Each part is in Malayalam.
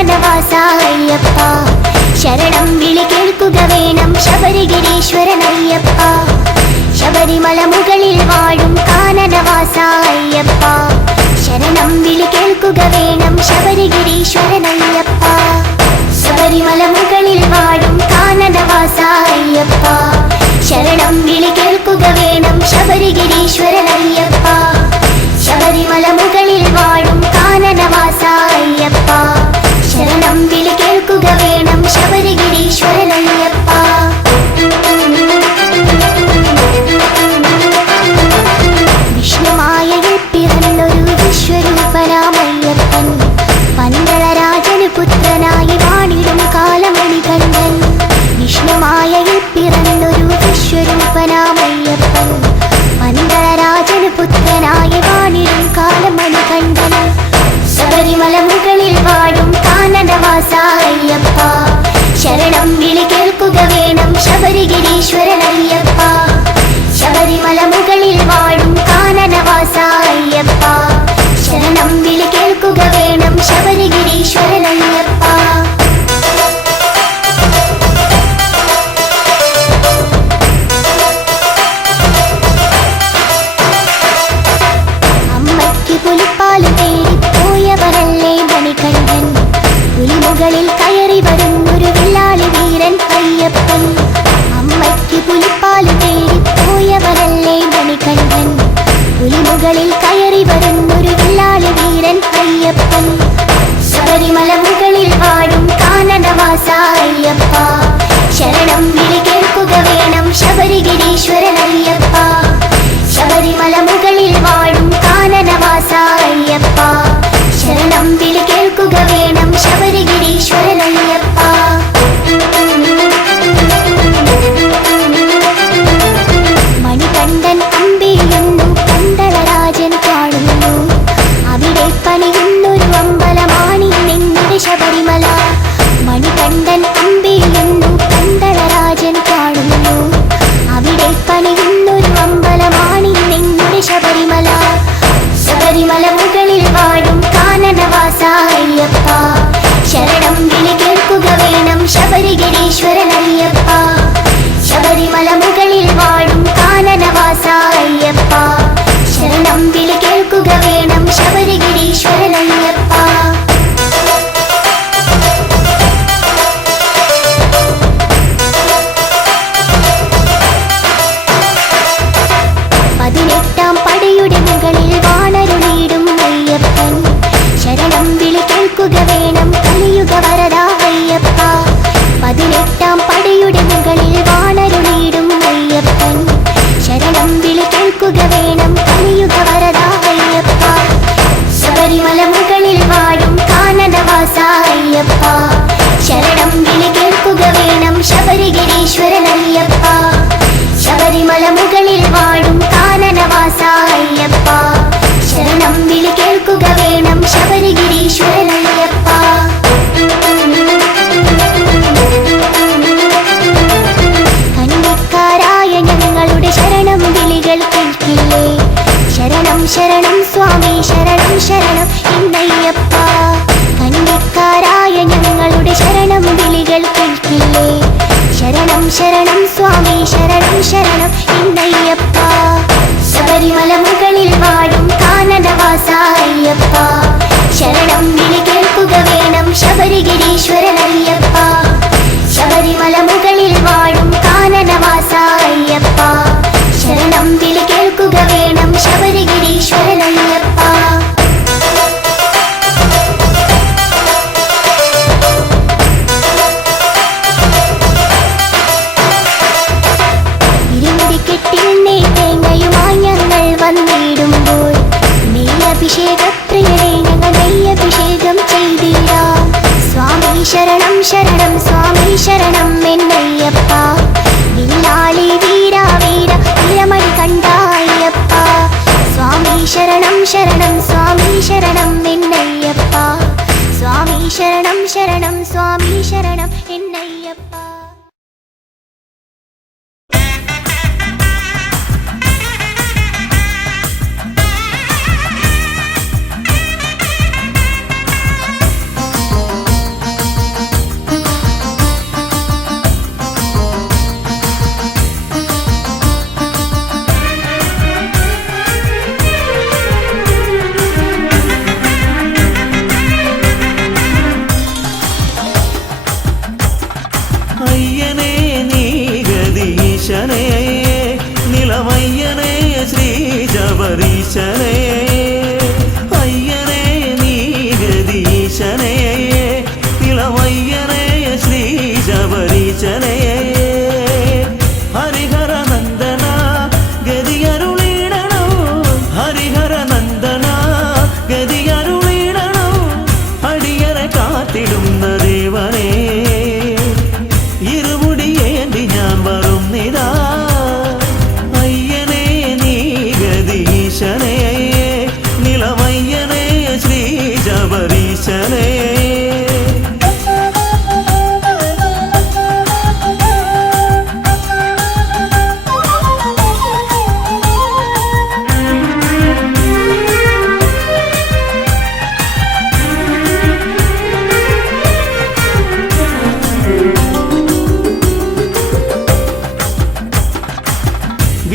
കാനനവാസ അയ്യപ്പ ശരണം വിളി കേൾക്കുക വേണം ശബരിഗിരീശ്വരനയ്യപ്പ ശബരിമല മുകളിൽ വാഴും കാനനവാസ അയ്യപ്പ ശരണം വിളി കേൾക്കുക വേണം ശബരിഗിരീശ്വരനയ്യപ്പ ശബരിമല മുകളിൽ വാഴും കാനനവാസ അയ്യപ്പ ശരണം വിളി കേൾക്കുക വേണം ശബരിഗിരീശ്വരനയ്യപ്പ ശബരിമല മുകളിൽ വാഴും കാനനവാസ അയ്യപ്പ ശരണം വിളി കേൾക്കുക വേണം ശബരിഗിരീശ്വരനയ്യപ്പ വിഷ്ണുമായയിൽ പിറന്നൊരു വിശ്വരൂപനാമയ്യപ്പൻ പന്തളരാജനു പുത്രനായി വാണിടും കാലമണികണ്ഠൻ വിഷ്ണുമായയിൽ പിറന്നൊരു വിശ്വരൂപനാമയ്യപ്പൻ പന്തളരാജനു പുത്രനായി വാണിടും കാലമണികണ്ഠൻ ശബരിമല മുകളിൽ വാഴും കാനനവാസ അയ്യപ്പ ശരണം വിളി കേൾക്കുക വേണം ശബരിഗിരീശ്വരനയ്യപ്പ ശബരിമല മുകളിൽ വാഴും കാനനവാസ അയ്യപ്പ ശരണം വിളി കേൾക്കുക വേണം ശബരിഗിരീശ്വരനയ്യപ്പ അമ്മയ്ക്ക് പുലിപ്പാല് തേടി പോയവരല്ലേ മണികണ്ഠൻ പുലിമുകളിൽ കയറി വരുന്നൊരു വില്ലാളി വീരൻ അയ്യപ്പൻ അമ്മയ്ക്ക് പുലിപ്പാല് തേടി പോയവരല്ലേ മണികണ്ഠൻ പുലിമുകളിൽ കയറി വരുന്നൊരു വില്ലാളി വീരൻ അയ്യപ്പൻ ശബരിമല മുകളിൽ വാഴും കാനനവാസ അയ്യപ്പ ശരണം വിളി കേൾക്കുക വേണം ശബരിഗിരീശ്വരനയ്യപ്പ ശബരിമല മുകളിൽ വാഴും കാനനവാസ അയ്യപ്പ ശരണം വിളി കേൾക്കുക വേണം ശബരിഗിരീശ്വരനയ്യപ്പ മണികണ്ഠൻ അമ്പിയുന്നു പന്തളരാജൻ കാണുന്നു അവിടെ പണിയുന്നൊരു അമ്പലമാണി നിങ്ങളുടെ ശബരിമല മണികണ്ഠൻ അമ്പിയുന്നു പന്തളരാജൻ കാണുന്നു അവിടെ പണിയുന്നൊരു അമ്പലമാണി നിങ്ങളുടെ ശബരിമല ശബരിമല മുകളിൽ വാഴും കാനനവാസ അയ്യപ്പ ശരണം വിളി കേൾക്കുക വേണം ശബരിഗിരീശ്വരനയ്യപ്പ ശബരിമല മുകളിൽ വാഴും കാനനവാസ അയ്യപ്പ ശരണം വിളി കേൾക്കുക വേണം ശബരിഗിരീശ്വരനയ്യപ്പ പതിനെട്ടാം പടയുടെ മുകളിൽ വാണരുളിയിടും അയ്യപ്പൻ ശരണം വിളി കേൾക്കുക വേണം കലിയുഗ വരദ അയ്യപ്പ പതിനെട്ടാം പടയുടെ മുകളിൽ വാണരുളിയിടും അയ്യപ്പൻ ശരണം വിളി കേൾക്കുക വേണം കലിയുഗ വരദ അയ്യപ്പ ശബരിമല മുകളിൽ വാഴും കാനനവാസ അയ്യപ്പ ശരണം വിളി കേൾക്കുക വേണം ശബരിഗിരീശ്വരനയ്യപ്പ ശബരിമല മുകളിൽ വാഴും കാനനവാസ അയ്യപ്പ ശരണം വിളി കേൾക്കുക വേണം ശബരിഗിരീശ്വരനയ്യപ്പ കന്നിക്കാരായ ഞങ്ങളുടെ ശരണം വിളികൾ കേൾക്കില്ലേ ശരണം ശരണം സ്വാമി ശരണം ശരണം എന്നയ്യപ്പ കന്നിക്കാരായ ഞങ്ങളുടെ ശരണം വിളികൾ കേൾക്കില്ലേ ശരണം ശരണം സ്വാമി ശരണം ശരണം എന്നയ്യപ്പ ശബരിമല മുകളിൽ വാഴും കാനനവാസ അയ്യപ്പ ശരണം വിളി കേൾക്കുക വേണം ശബരിഗിരീശ്വരനയ്യപ്പ ശബരിമല മുകളിൽ വാഴും കാനനവാസ അയ്യപ്പ ശരണം വിളി കേൾക്കുക വേണം ശബരിഗിരീശ്വരനയ്യപ്പ വന്നിടുമ്പോൾ നെയ്യഭിഷേകപ്രിയനെ ഞങ്ങൾ നെയ്യഭിഷേകം ചെയ്തിടാം സ്വാമി ശരണം ശരണം സ്വാമി ശരണം എന്നയ്യപ്പ വില്ലാളി വീര വീര വീരമണി കണ്ട അയ്യപ്പ സ്വാമി ശരണം ശരണം സ്വാമി ശരണം എന്നയ്യപ്പ സ്വാമി ശരണം ശരണം സ്വാമി ശരണം എന്നയ്യപ്പ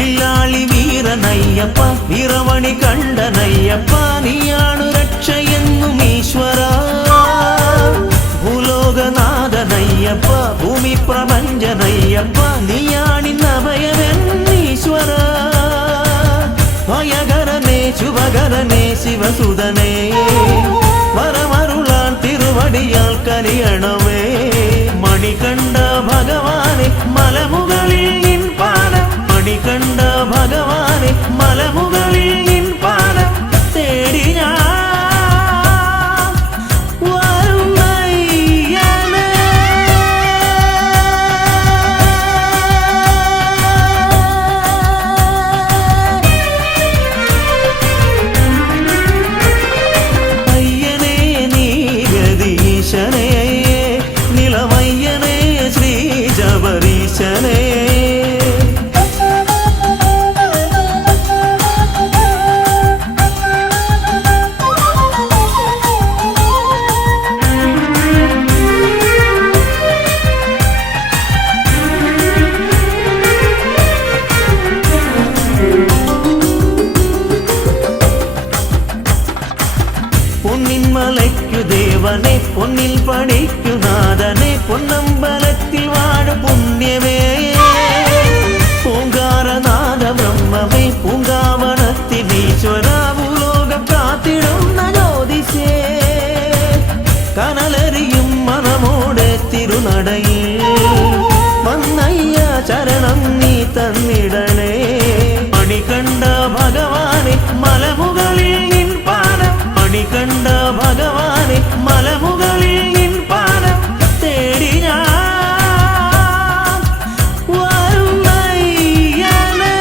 വില്ലാളി വീരനയ്യപ്പ വീരമണി കണ്ഠനയ്യപ്പ നീയാണു രക്ഷയെന്നും ഈശ്വര ഭൂലോകനാഥനയ്യപ്പ ഭൂമി പ്രപഞ്ചനയ്യപ്പ നീയാണിന്നഭയമെന്നീശ്വര ഭയകരനേ ശുഭകരനേ ശിവസുതനേ വരമരുളാൻ തിരുവടിയാൽ കനിയണമേ മണികണ്ഠ ഭഗവാനെ മലമുകളിൽ നിൻ പാദം മണികണ്ഠ ഭഗവാനെ മലമുകളിൽ നിൻ പാദം തേടി ഞാൻ വരുന്നയ്യനേ. അയ്യനേ നീ ഗതീശനേ നിലമയ്യനേ ശ്രീ ജബരീശനേ പൊന്നിൻ മലയ്ക്കു ദേവനെ പൊന്നിൽ പണിക്കു നാഥനെ പൊന്നമ്പലത്തിൽ വാഴ പുണ്യമേ പൂങ്കാരനാഥ ബ്രഹ്മമേ പൂങ്കാവനത്തിനീശ്വര ഭൂലോകം കാത്തിടുന്ന ജ്യോതിഷേ കനലരിയും മനമോടെ തിരുനടയിൽ വന്നയ്യ ചരണം നീ തന്നിടണേ മണികണ്ഠ ഭഗവാനെ മലമുകളിൽ നിൻ പാദം മണികണ്ഠ ഭഗവാനെ മലമുകളിൽ നിൻ പാദം തേടി ഞാൻ വരുന്നയ്യനേ.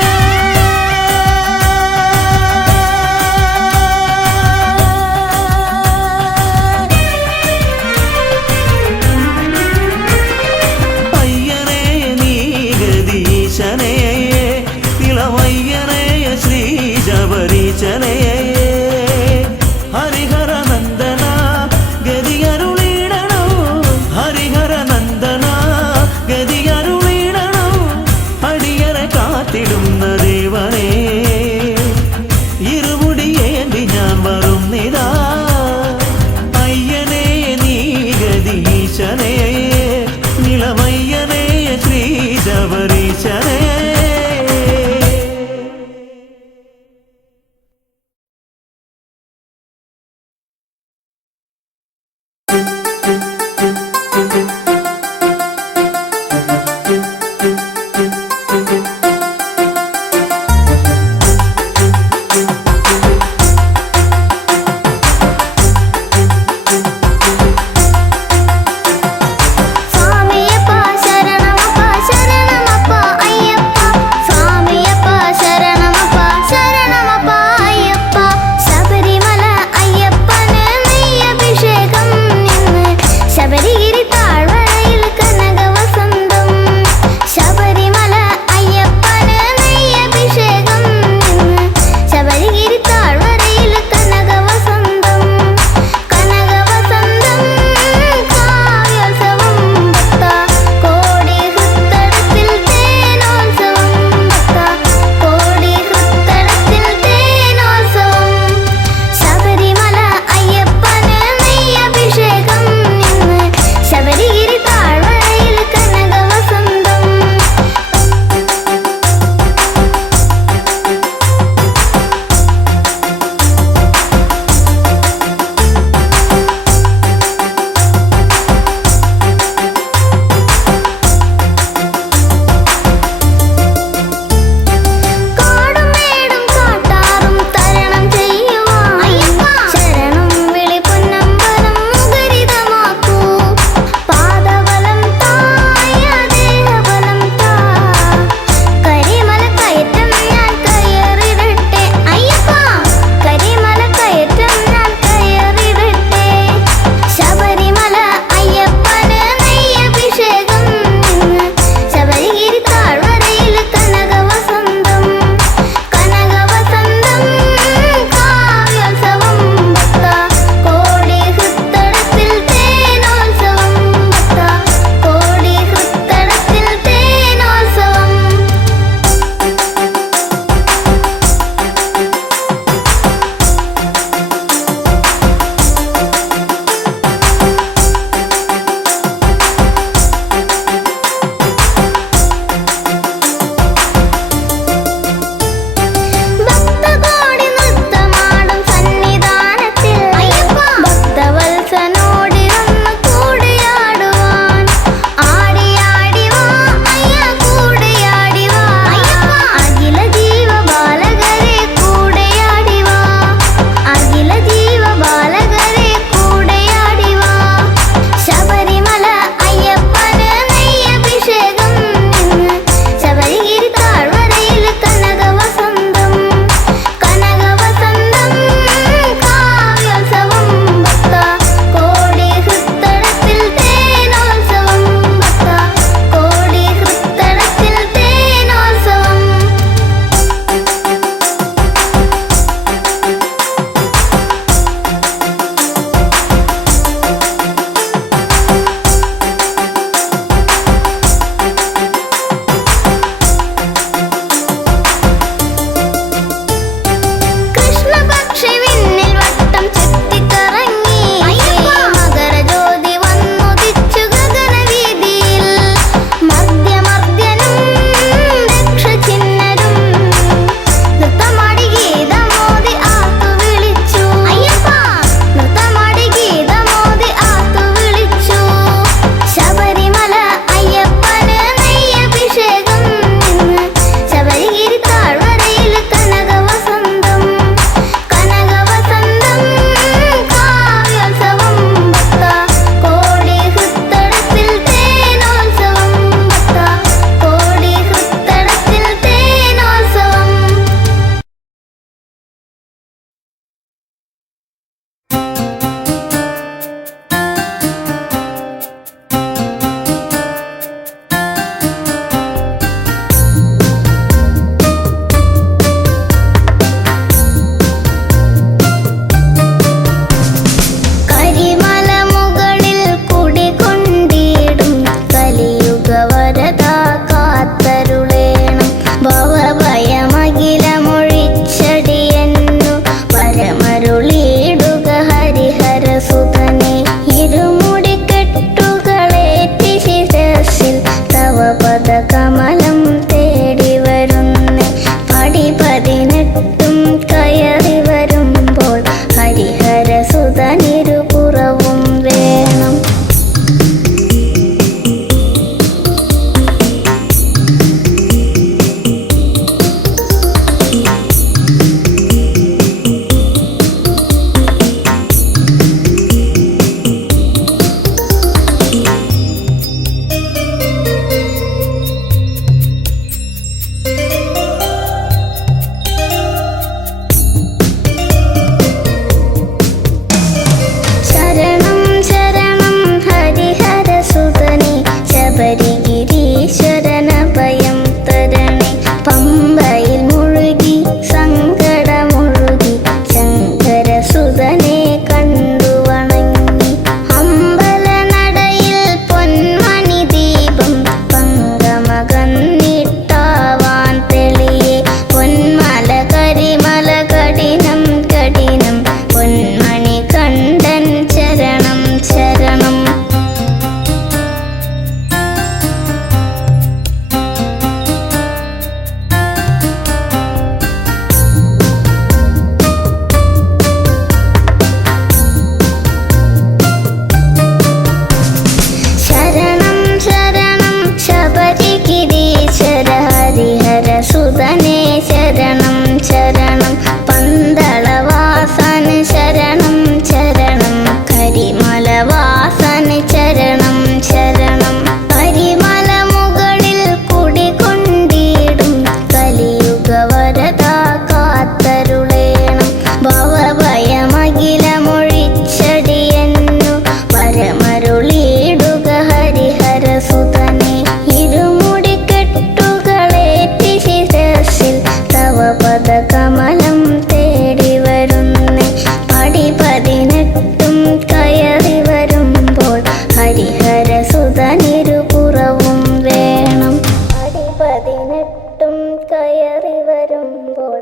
അയ്യനേ നീ ഗതീശനേ നിലമയ്യനേ ശ്രീ ജബരീശനേ ഹരിഹര നന്ദന ഗതിയരുളിടണോ ഹരിഹര നന്ദന ഗതിയരുളിടണോ അടിയറെ കാത്തിടുന്ന ദേവനേ ഇരുമുടിയേന്തി ഞാൻ വരുന്നിതാ അയ്യനേ നീ ഗതീശനേ നിലമയ്യനേ ശ്രീ ജബരീശനേ.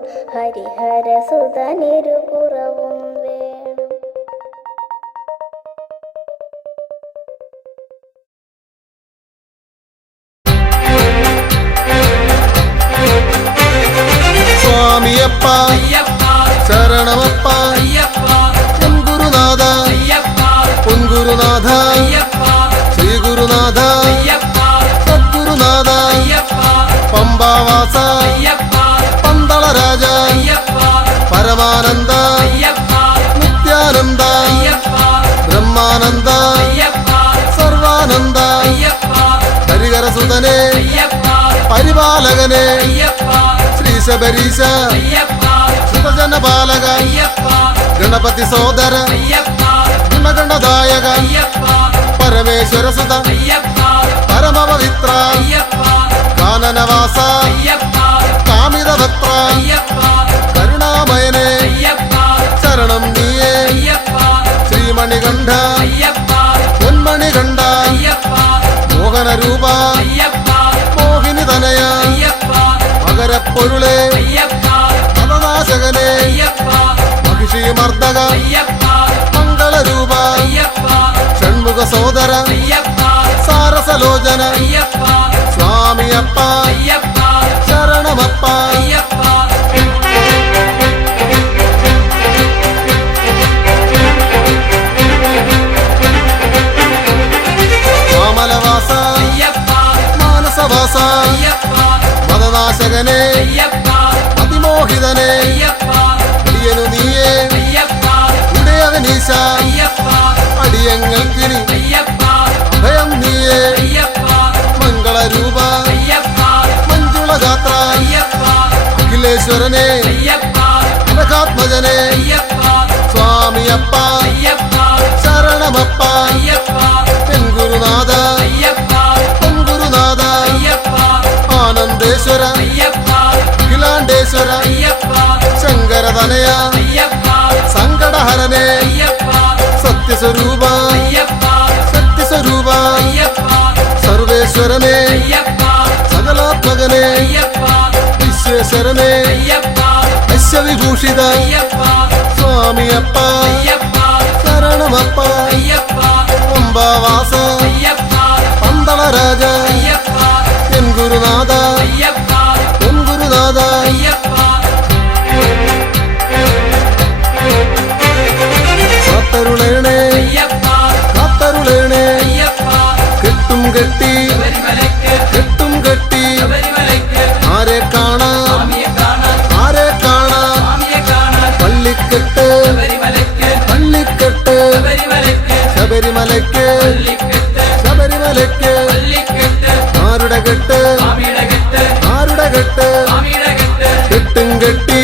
ഹരിഹരസുതനിരുപുറവും വേണം. സ്വാമിയപ്പ ശരണമപ്പ പൊൻഗുരുനാഥ പൊൻഗുരുനാഥ ശ്രീ ഗുരുനാഥ സദ്ഗുരുനാഥ പമ്പാവാസ പന്തളരാജ പരമാനന്ദ നിത്യാനന്ദ ബ്രഹ്മാനന്ദ സർവാനന്ദ ഹരിഹരസുതനെ പരിപാലകനെ ശ്രീശബരീശ ശ്രുതജനപാലക ഗണപതി സോദര ഗുണഗണദായക പരമേശ്വര സുത പരമപവിത്ര കാനനവാസ കാമിതഭക്ത കരുണാമയനെ ശരണം നീയേ ശ്രീമണികണ്ഠ പൊന്മണികണ്ഠ മോഹനരൂപ മോഹിനി തനയ മകരപ്പൊരുളെ പദനാശകനെ മഹിഷീമർദ്ദക മംഗളരൂപ ഷൺമുഖ സോദര സാരസലോചന സ്വാമിയപ്പ ശരണമപ്പ മാമലവാസ മാനസവാസ മദനാശകനെ അതിമോഹിതനെ അടിയനു നീയേ ഉടയവനീശ അടിയങ്ങൾക്കിനി അഭയം നീയേ മംഗളരൂപ മഞ്ജുളഗാത്ര അഖിലേശ്വരനെ അനഘാത്മജനെ സ്വാമിയപ്പ ശരണമപ്പ പെൺഗുരുനാഥ പൊൻഗുരുനാഥ ആനന്ദേശ്വര അഖിലാണ്ടേശ്വര ശങ്കരതനയ സങ്കടഹരനെ സത്യസ്വരൂപ ശക്തിസ്വരൂപ സർവേശ്വരനെ സകലാത്മകനെ വിശ്വേശ്വരനെ ഐശ്വവിഭൂഷിത സ്വാമിയപ്പ ശരണമപ്പ പമ്പാവാസ പന്തളരാജ പെൺഗുരുനാഥ പൊൻഗുരുനാഥ കാത്തരുളേണേ കാത്തരുളേണേ കെട്ടും കെട്ടി കെട്ടും കെട്ടി ആരെ കാണാം ആരെ കാണാം പള്ളിക്കെട്ട് പള്ളിക്കെട്ട് ശബരിമലയ്ക്ക് ശബരിമലയ്ക്ക് ആരുടെ കെട്ട് ആരുടെ കെട്ട് കെട്ടും കെട്ടി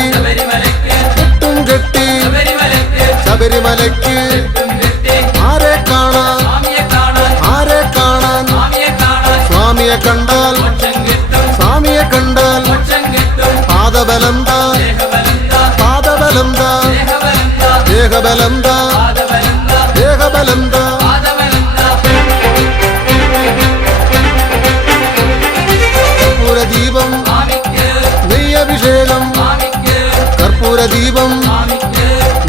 കെട്ടും കെട്ടി ശബരിമലയ്ക്ക് ആരെ കാണാൻ ആരെ കാണാൻ സ്വാമിയെ കണ്ടാൽ സ്വാമിയെ കണ്ടാൽ പാദബലം താ പാദബലം താ ദേഹബലം താ ദേഹബലം താ കർപ്പൂരദീപം നെയ്യഭിഷേകം കർപ്പൂരദീപം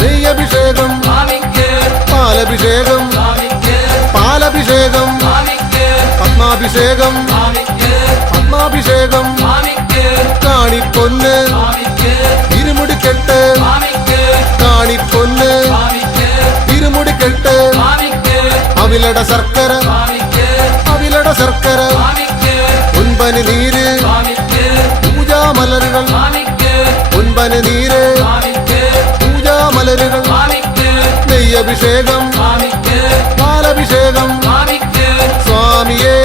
നെയ്യഭിഷേകം പാലഭിഷേകം പാലഭിഷേകം പത്മാഭിഷേകം പത്മാഭിഷേകം കാണിപ്പൊന്ന് ഇരുമുടിക്കെട്ട് കാണിപ്പൊന്ന് ഇരുമുടിക്കെട്ട് അവിലട ശർക്കര അവിലട ശർക്കര പൊൻപനി നീര് പൂജാമലരുകൾ പൊൻപനി നീര് പൂജാമലരുകൾ നെയ്യഭിഷേകം പാലഭിഷേകം സ്വാമിയേ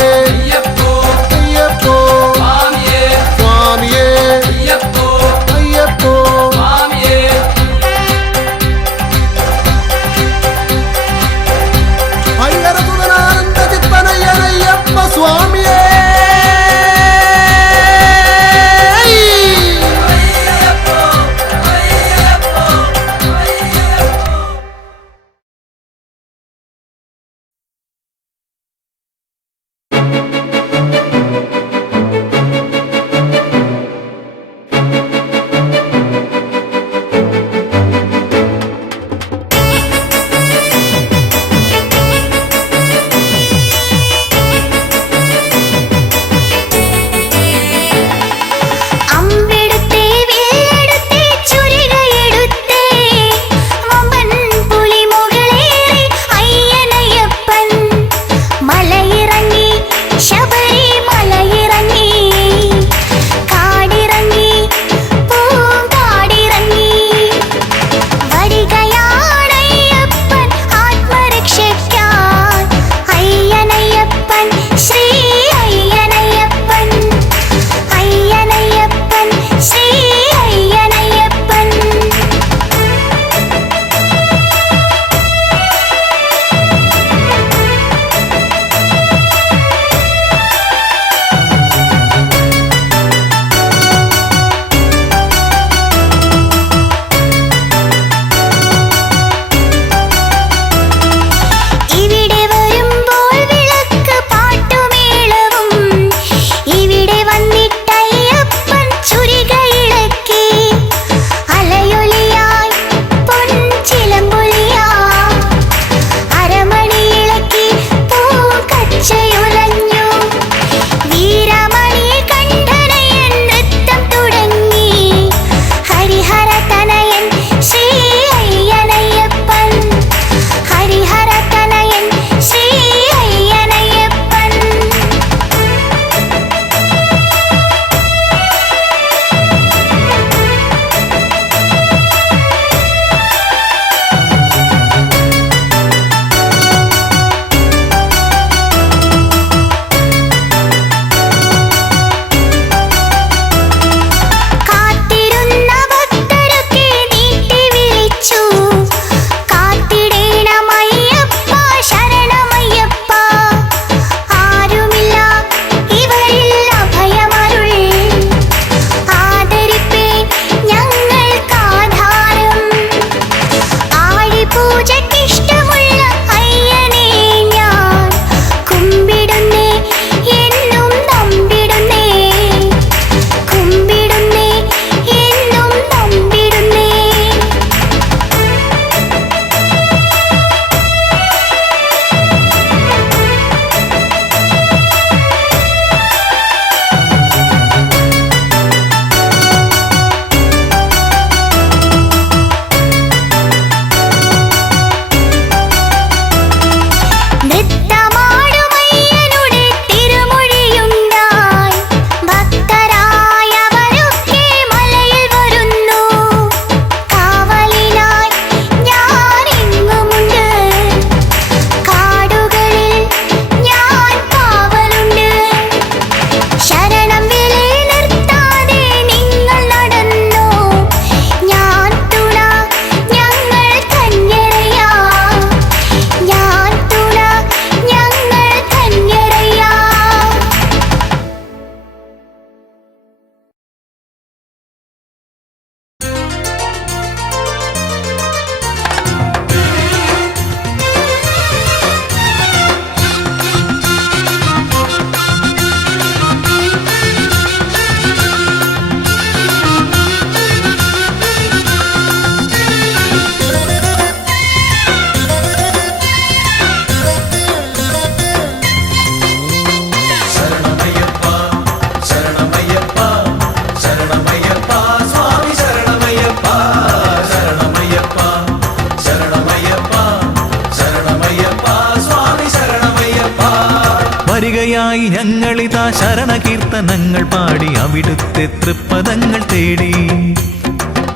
ഞങ്ങളിതാ ശരണകീർത്തനങ്ങൾ പാടി അവിടുത്തെ തൃപ്പദങ്ങൾ തേടി.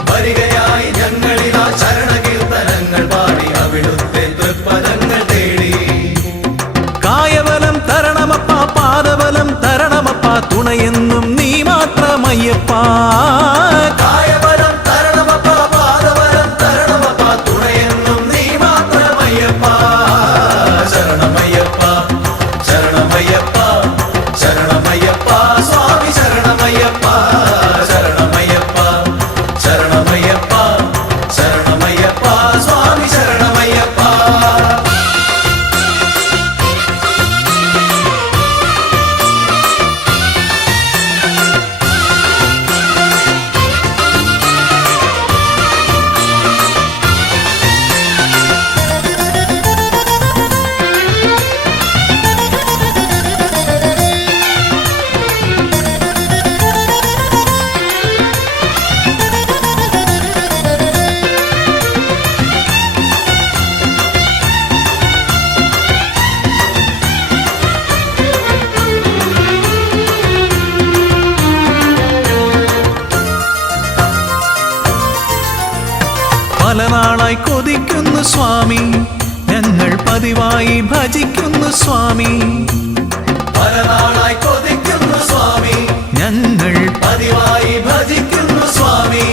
വരികയായി ഞങ്ങളിതാ ശരണകീർത്തനങ്ങൾ പാടി അവിടുത്തെ തൃപ്പദങ്ങൾ തേടി. കായബലം തരണമപ്പ, പാദബലം തരണമപ്പ, തുണയെന്നും നീ മാത്രമയ്യപ്പ. കായബലം തരണമപ്പ, പാദബലം തരണമപ്പ, തുണയെന്നും നീ മാത്രമയ്യപ്പ. ശരണമയ്യപ്പ, ശരണമയ്യപ്പ, ശരണമയ്യപ്പ, സ്വാമി ശരണമയ്യപ്പ. ശരണമയ്യപ്പ, ശരണമയ്യപ്പ, ശരണമയ്യപ്പ, സ്വാമി ശരണമയ്യപ്പ. പല നാളായി കൊതിക്കുന്നു സ്വാമി, ഞങ്ങൾ പതിവായി ഭജിക്കുന്നു സ്വാമി. പല നാളായി കൊതിക്കുന്നു സ്വാമി, ഞങ്ങൾ പതിവായി ഭജിക്കുന്നു സ്വാമി.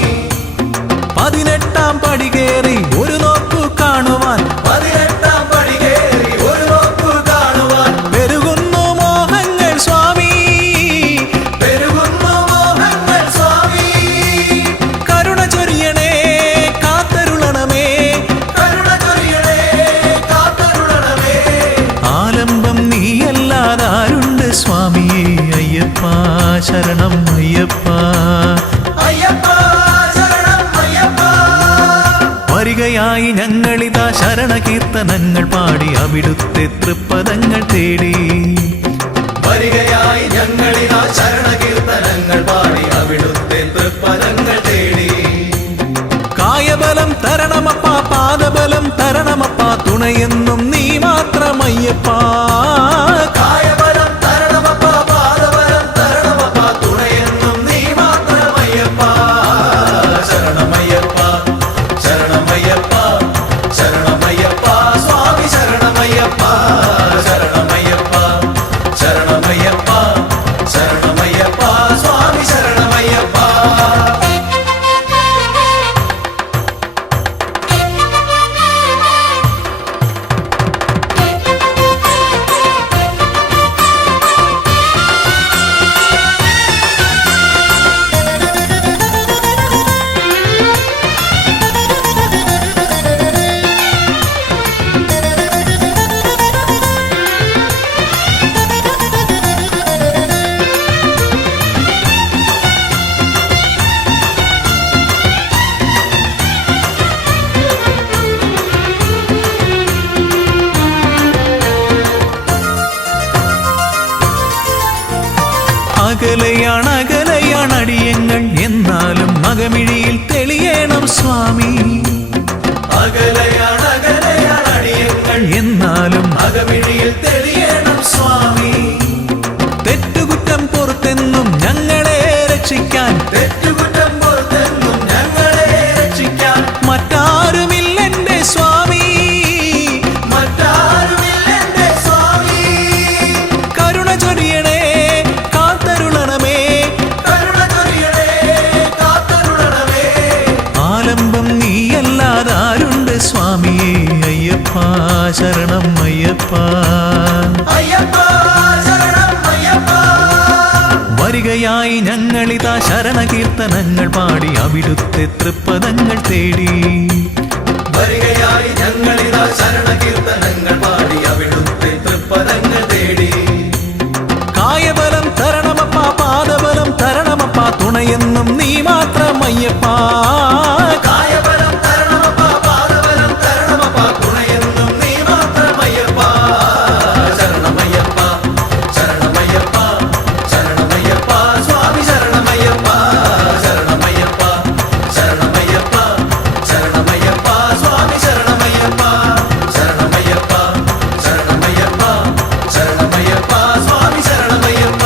18-ാം പടി കയറി ഒരു നോക്കു കാണുവാൻ, 18-ാം പടി കയറി ഒരു നോക്കു കാണുവാൻ. പെരുകുന്നു മോഹങ്ങൾ സ്വാമി, പെരുകുന്നു മോഹങ്ങൾ സ്വാമി. കരുണ ചൊരിയണേ കാത്തരുളണമേ, കരുണ ചൊരിയണേ കാത്തരുളണമേ. ആലംബം നീയല്ലാതാരുണ്ട് സ്വാമിയേ അയ്യപ്പ. ശരണം അയ്യപ്പ. അയ്യപ്പ ശരണം അയ്യപ്പ. വരികയായി ഞങ്ങളിതാ ശരണകീർത്തനങ്ങൾ പാടി അവിടുത്തെ തൃപ്പദങ്ങൾ തേടി. വരികയായി ഞങ്ങളിതാ ശരണകീർത്തനങ്ങൾ പാടി അവിടുത്തെ തൃപ്പദങ്ങൾ തേടി. കായബലം തരണമപ്പ, പാദബലം തരണമപ്പ, തുണയെന്നും നീ മാത്രമയ്യപ്പ. കായബലം തരണമപ്പ, പാദബലം തരണമപ്പ, തുണയെന്നും നീ മാത്രമയ്യപ്പ. ശരണമയ്യപ്പ, ശരണമയ്യപ്പ, ശരണമയ്യപ്പ, സ്വാമി ശരണമയ്യപ്പ. ശരണമയ്യപ്പ, ശരണമയ്യപ്പ, ശരണമയ്യപ്പ, സ്വാമി ശരണമയ്യപ്പ. അകലെയാണ് അകലെയാണ് അടിയങ്ങൾ, എന്നാലും മകമിഴിയിൽ തെളിയണം സ്വാമി. അകലെയാണ് അകലെയാണ് അടിയങ്ങൾ, എന്നാലും അകമിഴിയിൽ തെളിയണം സ്വാമി. തെറ്റുകുറ്റം പുറത്തെന്നും ഞങ്ങളെ രക്ഷിക്കാൻ, തെറ്റുകുറ്റം പുറത്തെന്നും ഞങ്ങളെ രക്ഷിക്കാൻ മറ്റാരുമില്ലെന്റെ സ്വാമി. മറ്റാരുമില്ലെന്റെ സ്വാമി. കരുണ ചൊരിയണേ കാത്തരുളണമേ, കരുണ ചൊരിയണേ കാത്തരുളണമേ. ആലംബം നീയല്ലാതാരുണ്ട് സ്വാമിയേ അയ്യപ്പ. ശരണം അയ്യപ്പ. അയ്യപ്പ ശരണം അയ്യപ്പ. വരികയായി ഞങ്ങളിതാ ശരണകീർത്തനങ്ങൾ പാടി അവിടുത്തെ തൃപ്പദങ്ങൾ തേടി. വരികയായി ഞങ്ങളിതാ ശരണകീർത്തനങ്ങൾ പാടി അവിടുത്തെ തൃപ്പദങ്ങൾ തേടി. കായബലം തരണമപ്പ, പാദബലം തരണമപ്പ, തുണയെന്നും നീ മാത്രമയ്യപ്പ. കായബലം തരണമപ്പ, പാദബലം തരണമപ്പ, തുണയെന്നും നീ മാത്രമയ്യപ്പ. ശരണമയ്യപ്പ, ശരണമയ്യപ്പ, ശരണമയ്യപ്പ, സ്വാമി ശരണമയ്യപ്പ. ശരണമയ്യപ്പ, ശരണമയ്യപ്പ, ശരണമയ്യപ്പ, സ്വാമി ശരണമയ്യപ്പ. ശരണമയ്യപ്പ, ശരണമയ്യപ്പ, ശരണമയ്യപ്പ, സ്വാമി ശരണമയ്യപ്പ.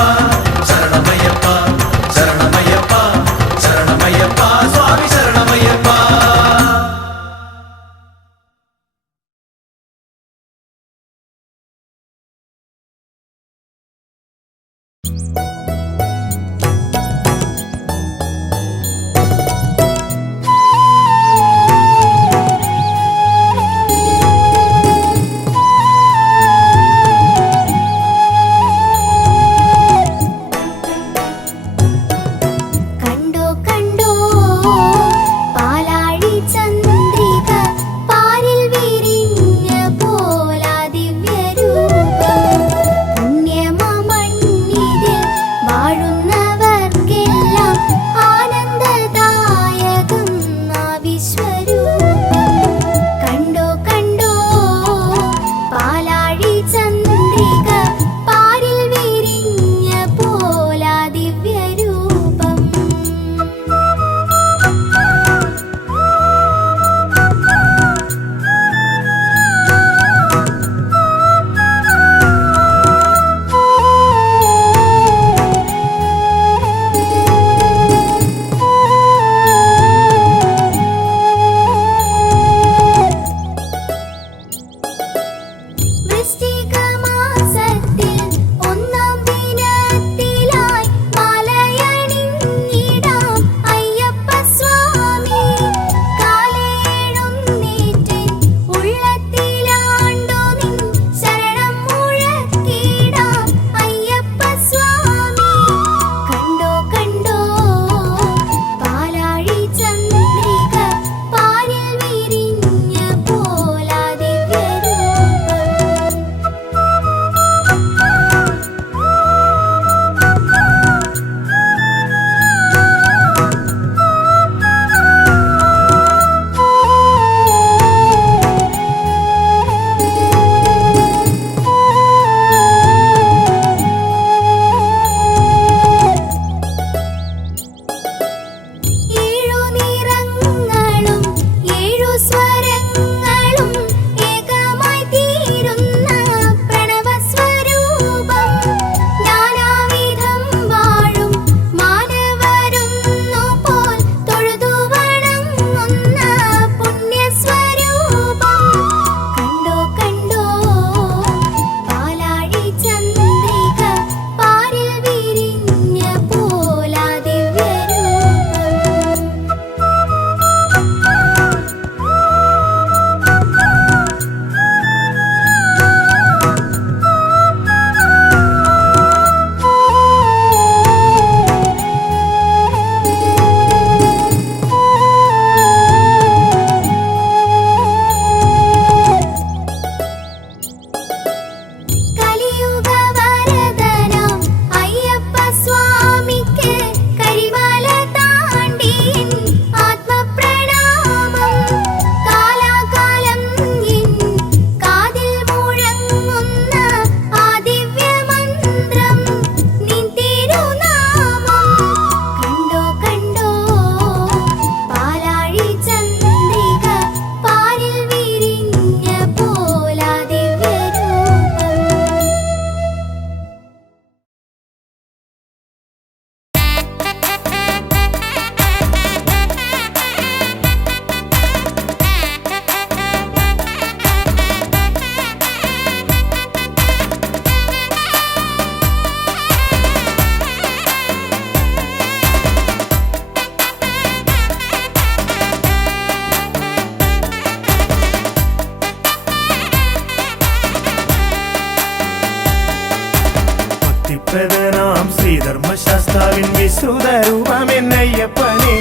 ധർമ്മശാസ്താവിൻ വിശ്രുത രൂപമെന്നയ്യപ്പനെ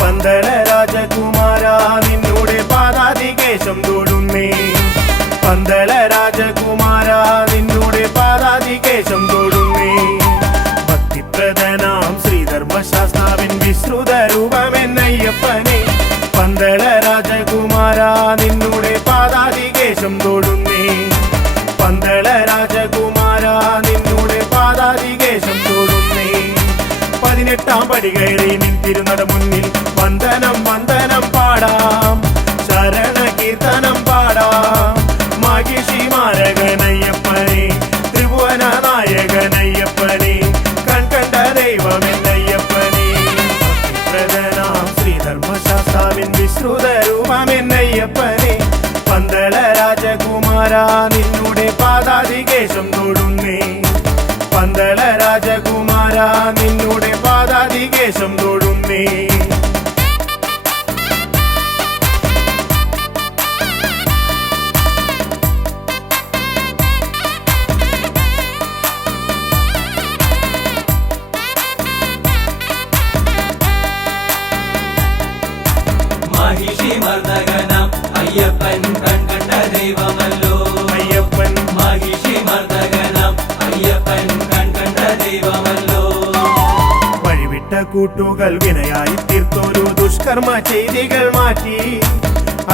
പന്തള രാജകുമാര നിന്നോടെ പാദാതികേശം തൊടുന്നേ പന്തള രാജകുമാര നിന്നോടെ പാദാതികേശം തൊടുന്നേ ഭക്തിപ്രദനാം ശ്രീധർമ്മശാസ്താവിൻ വിശ്രുത രൂപമെന്നയ്യപ്പനെ പന്തള രാജകുമാര നിന്നോടെ പാദാതികേശം തൊടുന്നേ പന്തള രാജകുമാര നിന്നോടെ പാദാതികേശം തൊടുന്നേ 18 പടി കയറി നിന്തിരുന്നട മുന്നിൽ വന്ദനം വന്ദനം പാടാം ശരണ കീർത്തനം പാടാം മഹിഷി മാരകനയ്യപ്പനെ ത്രിഭുവന നായകനയ്യപ്പനെ കൺകണ്ട ദൈവമെന്നയ്യപ്പനെ പ്രധാനാം ശ്രീധർമ്മശാസ്താവിൻ വിശ്രുത രൂപമെന്നയ്യപ്പനെ പന്തള രാജകുമാര നിന്നോടെ പാദാതികേശം തൊടുന്നേ പന്തള രാജകുമാര നിന്നോടെ പാദാതികേശം തൊടുന്നേ മഹിഷി മർദ്ദകനം അയ്യപ്പൻ കൺകണ്ട ദൈവമല്ലോ അയ്യപ്പൻ മഹിഷി മർദ്ദകനം അയ്യപ്പൻ കൺകണ്ട ദൈവമല്ലോ വഴിവിട്ട കൂട്ടുകൾ വിനയായി തീർത്തൊരു ദുഷ്കർമ്മ ചെയ്തികൾ മാറ്റി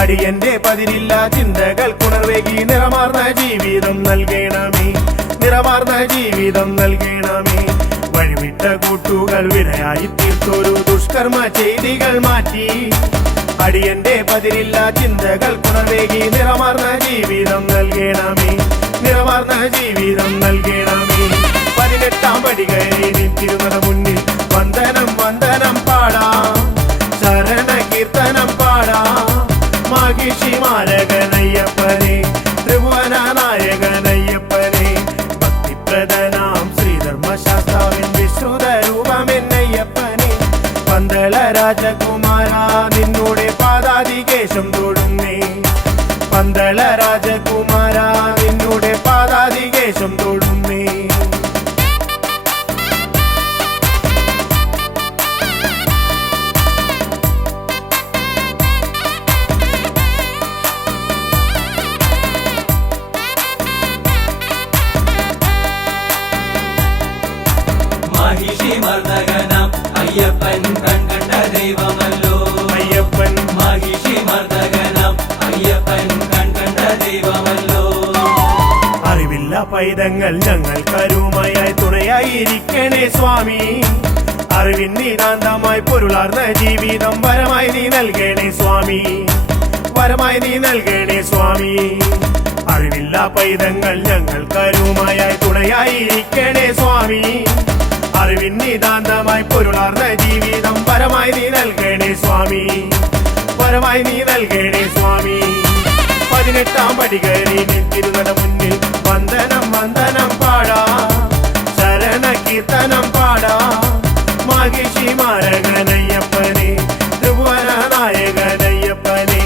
അടിയന്റെ പതിരില്ല ചിന്തകൾ കുണർവേകി നിറമാർന്ന ജീവിതം നൽകണമേ നിറമാർന്ന ജീവിതം നൽകണമേ വഴിവിട്ട കൂട്ടുകൾ വിനയായി തീർത്തൊരു ദുഷ്കർമ്മ ചെയ്തികൾ മാറ്റി അടിയന്റെ പതിരില്ല ചിന്തകൾ കുണർവേകി നിറമാർന്ന ജീവിതം നൽകണമേ നിറമാർന്ന ജീവിതം നൽകണമേ 18 പടി കയറി നിന്തിരുന്നട മുന്നിൽ വന്ദനം വന്ദനം പാടാം ശരണ കീർത്തനം പാടാം മഹിഷി മാരകനയ്യപ്പനെ ത്രിഭുവന നായകനയ്യപ്പനെ ഭക്തിപ്രദനാം ശ്രീധർമ്മശാസ്താവിൻ വിശ്രുത രൂപമെന്നയ്യപ്പനെ പന്തള രാജകുമാര നിന്നോടെ പാദാതികേശം തൊടുന്നേ പന്തള രാജകുമാര നിന്നോടെ പാദാതികേശം തൊടുന്നേ മഹിഷി മർദ്ദകനം അയ്യപ്പൻ കൺകണ്ട ദൈവമല്ലോ അയ്യപ്പൻ മഹിഷി മർദ്ദകനം അയ്യപ്പൻ കൺകണ്ട ദൈവമല്ലോ അറിവില്ല പൈതങ്ങൾ ഞങ്ങൾ കരുമയായി തുണയായിരിക്കണേ സ്വാമി അറിവിൻ നിതാന്തമായി പൊരുളാർന്ന ജീവിതം വരമായി നീ നൽകണേ സ്വാമി വരമായി നീ നൽകണേ സ്വാമി അറിവില്ല പൈതങ്ങൾ ഞങ്ങൾ കരുമയായി തുണയായിരിക്കണേ സ്വാമി അറിവിൻ നിതാന്തമായി പൊരുളാർന്ന ജീവിതം വരമായി നീ നൽകണേ സ്വാമി വരമായി നീ നൽകണേ സ്വാമി 18 പടി കയറി നിന്തിരുന്നട മുന്നിൽ വന്ദനം വന്ദനം പാടാം ശരണ കീർത്തനം പാടാം മഹിഷി മാരകനയ്യപ്പനെ ത്രിഭുവന നായകനയ്യപ്പനെ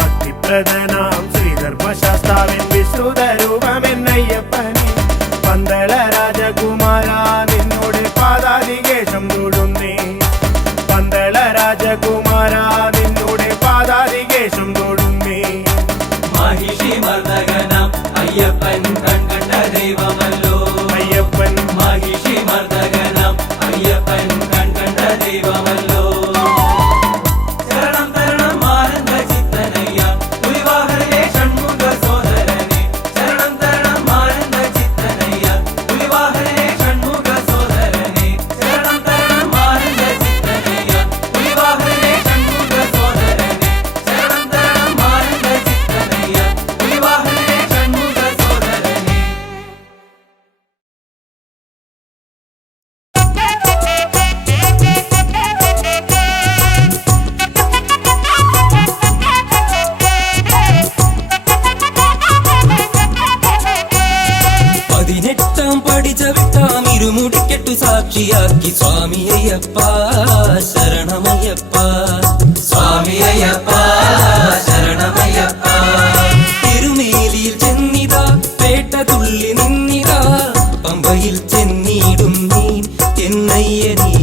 ഭക്തിപ്രദനാം ശ്രീധർമ്മശാസ്താവിൻ വിശ്രുത രൂപമെന്നയ്യപ്പനെ പന്തള രാജകുമാര നിന്നോട് പാദാതികേശം തൊടുന്നേ പന്തള രാജകുമാര നിന്നോട് പാദാതികേശം തൊടുന്നേ മഹിഷി മർദ്ദകനം അയ്യപ്പൻ കൺകണ്ട ദൈവമല്ലോ അയ്യപ്പൻ മഹിഷി മർദ്ദകനം അയ്യപ്പൻ കൺകണ്ട ദൈവമല്ലോ ശരണം തരണം ആനന്ദ ചിത്തനയ്യ പുലിവാഹനേ ഷൺമുഖ സോദരനെ ശരണം തരണം ആനന്ദ ചിത്തനയ്യ പുലിവാഹനേ ഷൺമുഖ സോദരനെ ശരണം തരണം ആനന്ദ ചിത്തനയ്യ പുലിവാഹനേ ഷൺമുഖ സോദരനെ ശരണം തരണം ആനന്ദ ചിത്തനയ്യ പുലിവാഹനേ ഷൺമുഖ സോദരനെ പതിനെട്ടാം പടി ചവിട്ടാം ഇരുമുടിക്കെട്ടു സാക്ഷിയാക്കി സ്വാമി അയ്യപ്പ ശരണമയ്യപ്പ സ്വാമി അയ്യപ്പ ശരണമയ്യപ്പ തിരുമേലിയിൽ ചെന്നിതാ പേട്ട തുള്ളി നിന്നിതാ പമ്പയിൽ ചെന്നിടും നീ എന്നയ്യനീ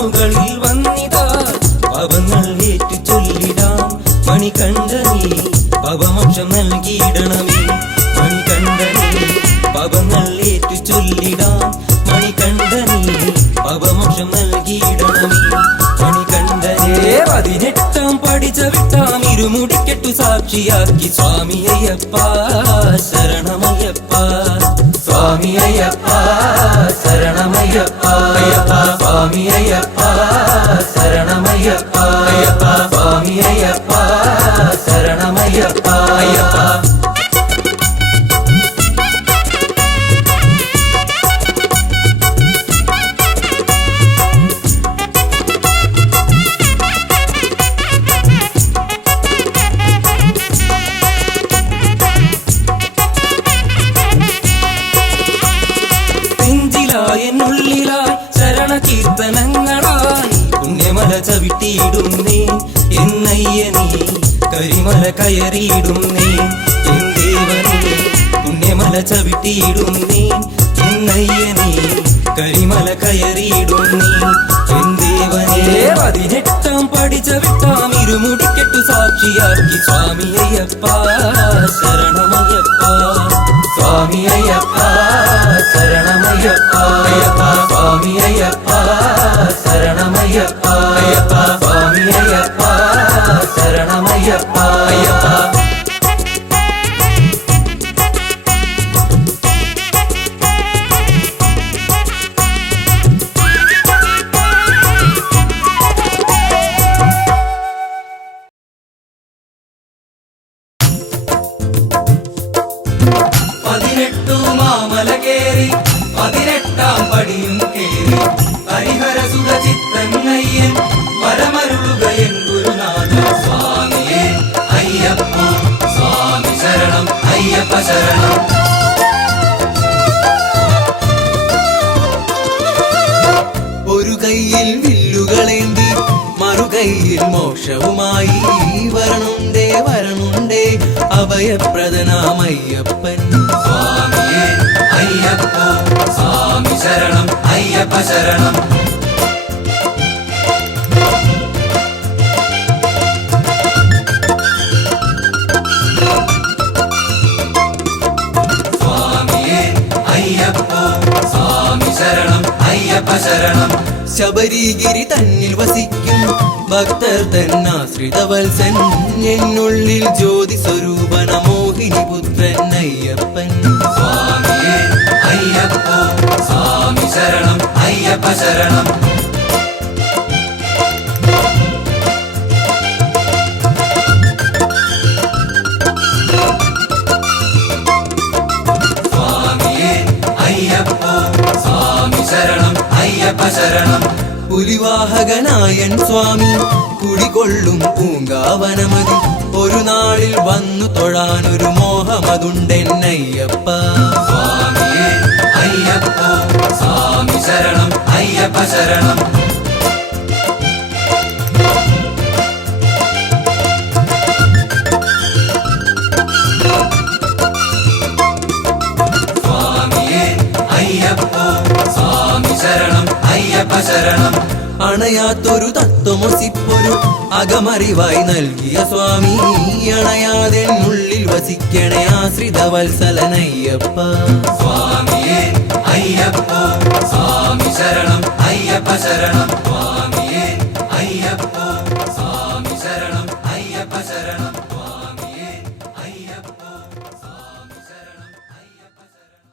മുകളിൽ വന്നിതാ പാപങ്ങൾ ഏറ്റു ചൊല്ലിടാം മണികണ്ഠനേ പാപമോക്ഷം നൽകിയിടണമേ മണികണ്ഠനേ പാപങ്ങൾ ഏറ്റു ചൊല്ലിടാം മണികണ്ഠനേ പാപമോക്ഷം നൽകിയിടണമേ മണികണ്ഠനേ 18 പടി ചവിട്ടാം ഇരുമുടിക്കെട്ടു സാക്ഷിയാക്കി സ്വാമി അയ്യപ്പ ശരണമയ്യപ്പ സ്വാമി അയ്യപ്പ ശരണമയ്യപ്പ അയ്യപ്പ സ്വാമി അയ്യപ്പ ശരണമയ്യപ്പ അയ്യപ്പ സ്വാമി അയ്യപ്പ ശരണമയ്യപ്പ അയ്യപ്പ. എന്നുള്ളിലായി ശരണ കീർത്തനങ്ങളായി പുണ്യമല ചവിട്ടിയിടുന്നേ എന്നയ്യനേ കരിമല കയറിയിടുന്നേ എൻ ദേവനേ പുണ്യമല ചവിട്ടിയിടുന്നേ എന്നയ്യനേ കരിമല കയറിയിടുന്നേ എൻ ദേവനേ 18 പടി ചവിട്ടാം ഇരുമുടിക്കെട്ടു സാക്ഷിയാക്കി സ്വാമി അയ്യപ്പ ശരണമയ്യപ്പ സ്വാമി അയ്യപ്പ ശരണമയ്യപ്പ അയ്യപ്പ സ്വാമി അയ്യപ്പ ശരണമയ്യപ്പ അയ്യപ്പ സ്വാമി അയ്യപ്പ ശരണമയ്യപ്പ അയ്യപ്പ. ഒരു കയ്യിൽ വില്ലുകളേന്തി മറുകൈയിൽ മോക്ഷവുമായി വരണുണ്ടേ വരണുണ്ടേ അഭയപ്രദനാമയ്യപ്പൻ സ്വാമിയേ അയ്യപ്പോ സ്വാമി ശരണം അയ്യപ്പ ശരണം. സ്വാമിയേ അയ്യപ്പോ സ്വാമി ശരണം അയ്യപ്പ ശരണം. ശബരിഗിരി തന്നിൽ വസിക്കും ഭക്തർ തന്നാശ്രിത വത്സൻ എന്നുള്ളിൽ ജ്യോതി സ്വരൂപന മോഹിനി പുത്രൻ അയ്യപ്പൻ സ്വാമിയേ അയ്യപ്പോ സ്വാമി ശരണം അയ്യപ്പ ശരണം. സ്വാമിയേ അയ്യപ്പോ സ്വാമി ശരണം അയ്യപ്പ ശരണം. പുലിവാഹകനായൻ സ്വാമി കുടികൊള്ളും പൂങ്കാവനമതി ഒരു നാളിൽ വന്നു തൊഴാനൊരു മോഹമതുണ്ടെന്നയ്യപ്പ സ്വാമിയേ അയ്യപ്പോ സ്വാമി ശരണം അയ്യപ്പ ശരണം. സ്വാമിയേ അയ്യപ്പോ സ്വാമി ശരണം അയ്യപ്പ ശരണം. അണയാത്തൊരു തത്വമൊസിപ്പൊരു അകമറിവായി നൽകിയ സ്വാമി അണയാതെ ഉള്ളിൽ വസിക്കണേ ആശ്രിത വത്സലനയ്യപ്പ സ്വാമിയേ അയ്യപ്പോ സ്വാമി ശരണം അയ്യപ്പ ശരണം. സ്വാമിയേ അയ്യപ്പോ സ്വാമി ശരണം അയ്യപ്പ ശരണം. സ്വാമിയേ അയ്യപ്പോ സ്വാമി ശരണം അയ്യപ്പ ശരണം.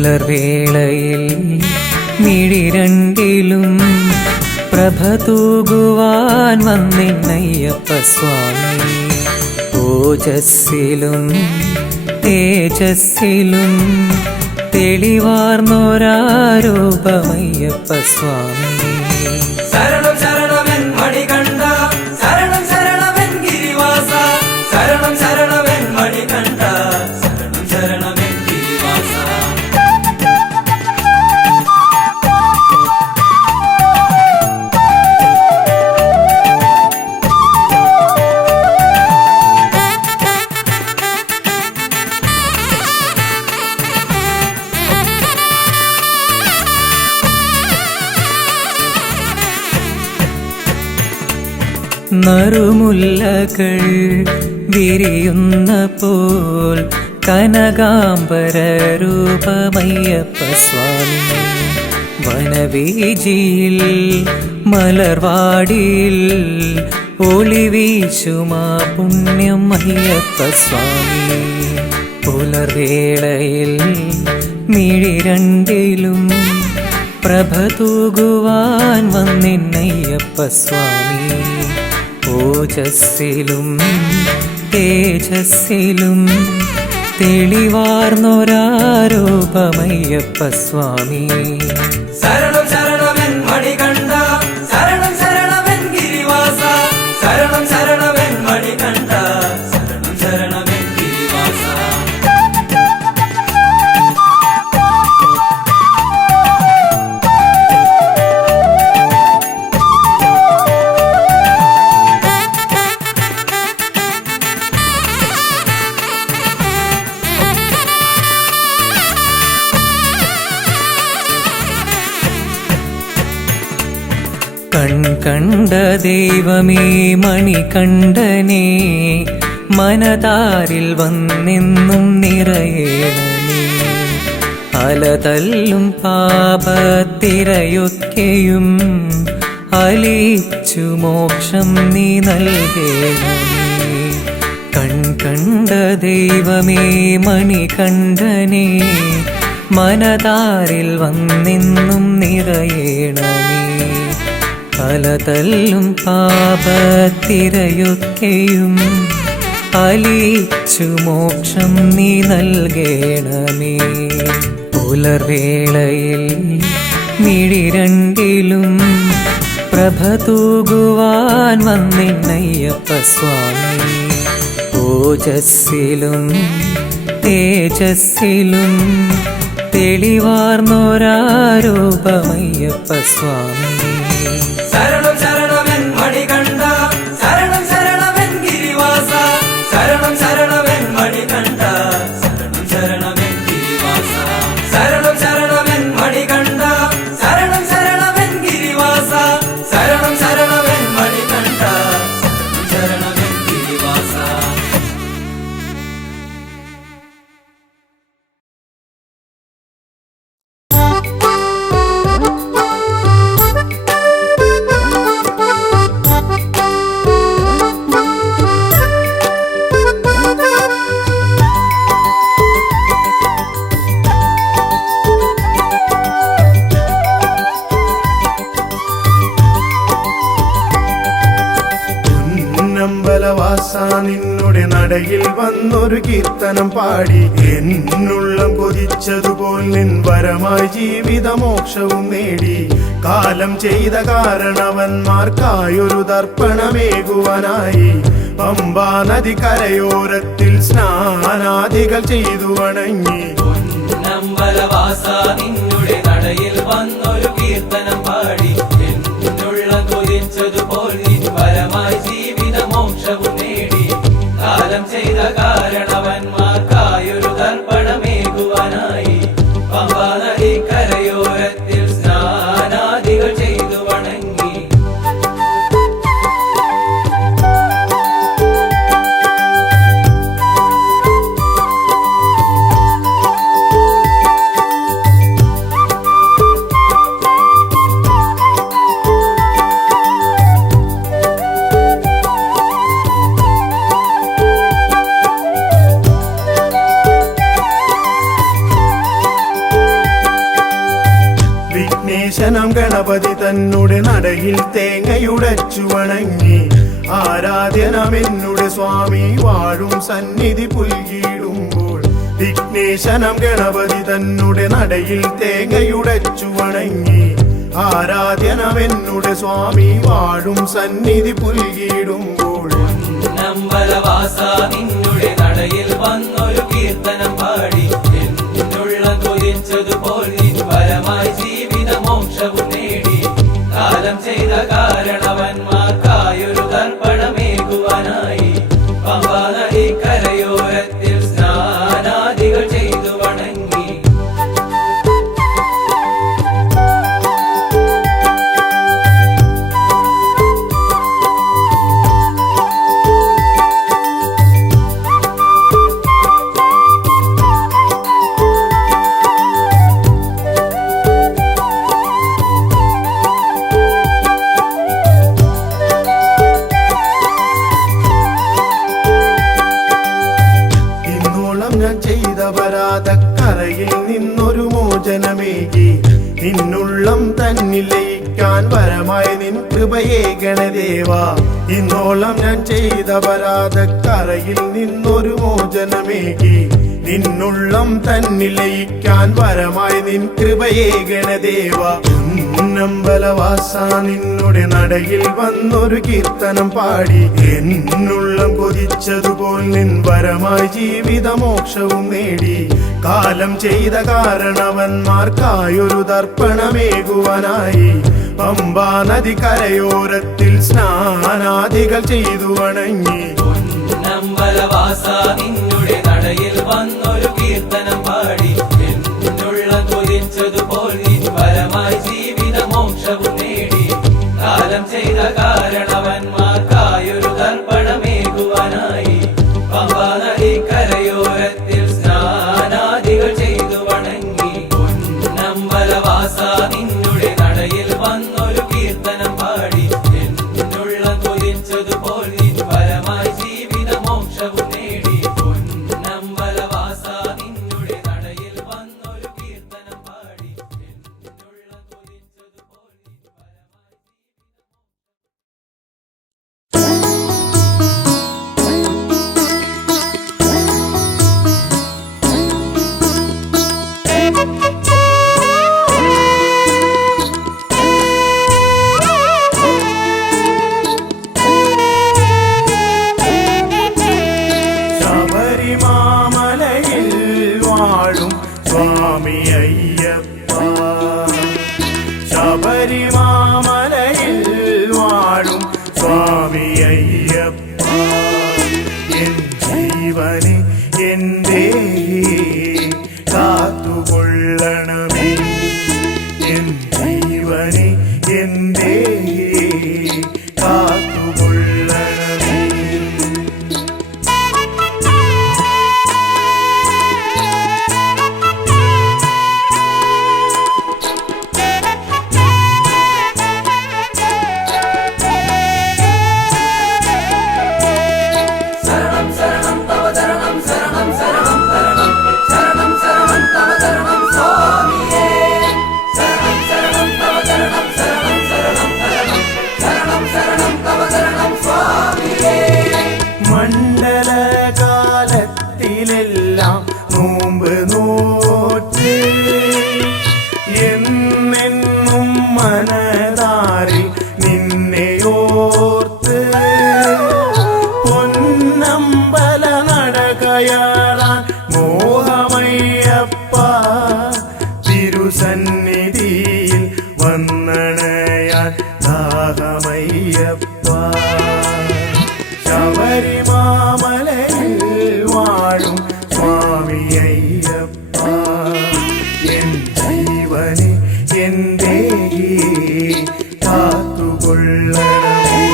പുലർവേളയിൽ മിഴിരണ്ടിലും പ്രഭ തൂകുവാൻ വന്നിന്നയ്യപ്പ സ്വാമി ഓജസ്സിലും തേജസ്സിലും തെളിവാർന്നൊരാരൂപമയ്യപ്പ സ്വാമി ശരണം ശരണമെൻ മണികണ്ഠ നറുമുല്ലകൾ വിരിയുന്ന പോൽ കനകാംബര രൂപമയ്യപ്പ സ്വാമി വനവീജിയിൽ മലർവാടിയിൽ ഒളിവീശുമാ പുണ്യം അയ്യപ്പ സ്വാമി പുലർവേളയിൽ മിഴി രണ്ടിലും പ്രഭ തൂകുവാൻ വന്നിന്നയ്യപ്പ സ്വാമി ഓജസ്സിലും തേജസ്സിലും തെളിവാർന്നൊരാരൂപമയ്യപ്പ സ്വാമി ശരണം ശരണമെൻ മണികണ്ഠ ശരണം ശരണമെൻ ഗിരിവാസ ശരണം ശരണമെൻ മണികണ്ഠ ശരണം ശരണമെൻ ഗിരിവാസ കണ്ട ദൈവമേ മണികണ്ഠനേ മനതാരിൽ വന്നെന്നും നിറയേണമേ അലതല്ലും പാപത്തിരയൊക്കെയും അലിച്ചു മോക്ഷം നീ നൽകേണമേ കണ്ട ദൈവമേ മണികണ്ഠനേ മനതാരിൽ വന്നെന്നും നിറയേണമേ അലതല്ലും പാപത്തിരയൊക്കെയും അലിച്ചു മോക്ഷം നീ നൽകേണമേ പുലർവേളയിൽ മിഴി രണ്ടിലും പ്രഭ തൂകുവാൻ വന്നിന്നയ്യപ്പ സ്വാമി ഓജസ്സിലും തേജസ്സിലും തെളിവാർന്നൊരാരൂപമയ്യപ്പ സ്വാമി ശരണം ശരണമെൻ മണികണ്ഠ ശരണം ശരണമെൻ ഗിരിവാസ ശരണം ശരണമെൻ മണികണ്ഠ ശരണം ശരണമെൻ ഗിരിവാസ ശരണം ശരണമെൻ മണികണ്ഠ ശരണം ശരണമെൻ ഗിരിവാസ ശരണം ശരണമെൻ മണികണ്ഠ ശരണം ശരണമെൻ ഗിരിവാസ നിന്നുടെ നടയിൽ വന്നൊരു കീർത്തനം പാടി എന്നുള്ളം കൊതിച്ചതുപോൽ നിൻ വരമായി ജീവിതമോക്ഷവും നേടി കാലം ചെയ്ത കാരണവന്മാർക്കായൊരു തർപ്പണമേകുവാനായി പമ്പാ നദി കരയോരത്തിൽ സ്നാനാദികൾ ചെയ്തു വണങ്ങി നമ്പലവാസ നിന്നുടെ നടയിൽ വന്നൊരു കീർത്തനം പാടി എന്നുള്ളം കൊതിച്ചതുപോൽ നിൻ വരമായി ജീവിതമോക്ഷവും നേടി കാലം ചെയ്ത കാരണവന്മാർക്കായൊരു തർപ്പണമേകുവാനായി പമ്പാ നദി കരയോരത്തിൽ സ്നാനാദികൾ ചെയ്തു വണങ്ങി വിഘ്നേശനം ഗണപതി തന്നുടെ നടയിൽ തേങ്ങയുടച്ചു വണങ്ങി ആരാധ്യനമെന്നുടെ സ്വാമി വാഴും സന്നിധി പുൽകിടുമ്പോൾ വിഘ്നേശനം ഗണപതി തന്നുടെ നടയിൽ തേങ്ങയുടച്ചു വണങ്ങി ആരാധ്യനമെന്നുടെ സ്വാമി വാഴും സന്നിധി പുൽകിടുമ്പോൾ നമ്പലവാസ നിന്നുടെ നടയിൽ വന്നൊരു കീർത്തനം പാടി എന്നുള്ളം കൊതിച്ചതുപോൽ നിൻ വരമായി ജീവിതമോക്ഷവും നേടി കാലം ചെയ്ത കാരണവന്മാർക്കായൊരു തർപ്പണമേകുവാനായി പമ്പാ നദി കരയോരത്തിൽ സ്നാനാദികൾ ചെയ്തു വണങ്ങി തന്നിലയിക്കാൻ വരമായി നിൻ കൃപയേ ഗണദേവ. ഇന്നോളം ഞാൻ ചെയ്ത പരാധക്കറയിൽ നിന്നൊരു മോചനമേകി നിന്നുള്ളം തന്നിലയിക്കാൻ വരമായി നിൻ കൃപയേ ഗണദേവ. പൊന്നമ്പലവാസ നിന്നുടെ നടയിൽ വന്നൊരു കീർത്തനം പാടി എന്നുള്ളം കൊതിച്ചതുപോൽ നിൻ വരമായി ജീവിതമോക്ഷവും നേടി. കാലം ചെയ്ത കാരണവന്മാർക്കായൊരു തർപ്പണമേകുവാനായി പമ്പാ നദി കരയോരത്തിൽ സ്നാനാദികൾ ചെയ്തു വണങ്ങി. പൊന്നമ്പലവാസ നിന്നുടെ നടയിൽ വന്നൊരു കീർത്തനം പാടി എന്നുള്ള കൊതിച്ചതുപോൽ നിൻ പരമായി ജീവിതമോക്ഷവും നേടി. കാലം ചെയ്ത കാരണവന്മാർക്കായൊരു തർപ്പണമേകുവാനായി പമ്പാ നദി കരയോരത്തിൽ സ്നാനാദികൾ ചെയ്തു വണങ്ങി. പൊന്നമ്പലവാസ നിന്നുടെ നടയിൽ വന്നൊരു കീർത്തനം പാടി എന്നുള്ള കൊതിച്ചതുപോൽ നിൻ പരമായി ജീവിതമോക്ഷവും നേടി. പൊന്നമ്പലവാസ നിന്നുടെ നടയിൽ വന്നൊരു കീർത്തനം പാടി എന്നുള്ള കൊതിച്ചതുപോൽ നിൻ പരമായി ശബരിമാമലയിൽ വാഴും സ്വാമി അയ്യപ്പ. ശബരിമാമലയിൽ വാഴും സ്വാമി അയ്യപ്പ. എൻ ജീവനെ എൻ്റെ കാത്തുകൊള്ളണമേ. എൻ ജീവനെ എൻ്റെ കാത്തുകൊള്ളണമേ. മണ്ഡലകാലത്തിലെല്ലാം നോമ്പ് നോറ്റ് എന്നെന്നും മനതാരിൽ നിന്നെയോർത്ത് പൊന്നമ്പല നടകയറാൻ മോഹമയ്യപ്പ. തിരുസന്നിധിയിൽ വന്നണയാൻ ദാഹമയ്യപ്പ. ശബരിമാമലയിൽ വാഴും സ്വാമി അയ്യപ്പ. എൻ ജീവനെ എൻ്റെ കാത്തുകൊള്ളണമേ.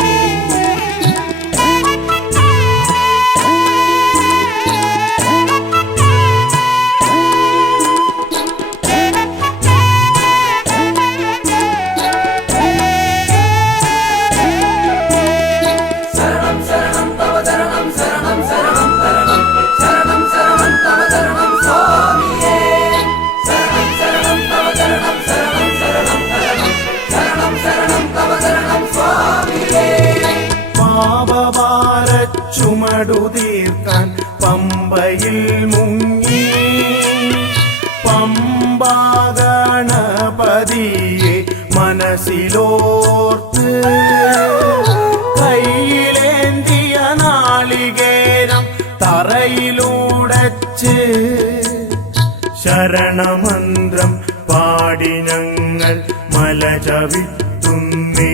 പാപഭാരച്ചുമടു തീർക്കാൻ പമ്പയിൽ മുങ്ങി പമ്പാ ഗണപതിയെ മനസ്സിലോർത്ത് കയ്യിലേന്തിയ നാളികേരം തറയിലൂടച്ച് ശരണമന്ത്രം പാടി ഞങ്ങൾ മല ചവിട്ടുന്നേ.